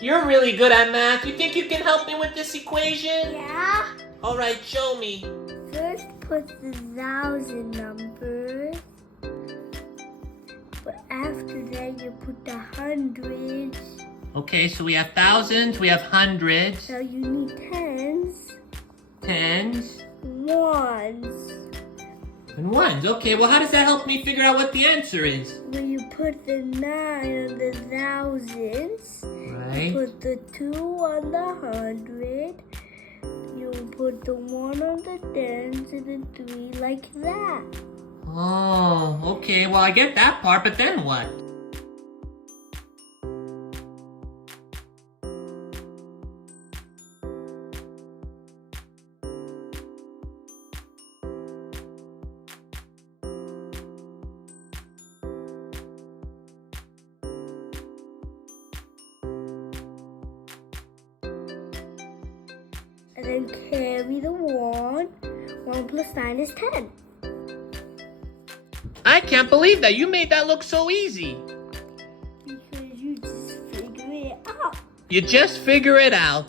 You're really good at math. You think you can help me with this equation? Yeah. All right, show me. First put the thousand numbers. But after that you put the hundreds. Okay, so we have thousands, we have hundreds. Now you need tens. Tens. Ones. And ones. Okay, well how does that help me figure out what the answer is? When you put the 9 on the thousands, Right. you put the 2 on the hundred, you put the 1 on the tens, and the 3 like that. Oh, okay, well I get that part, but then what? And then carry the 1. 1 plus 9 is 10. I can't believe that. You made that look so easy. Because you just figure it out. You just figure it out.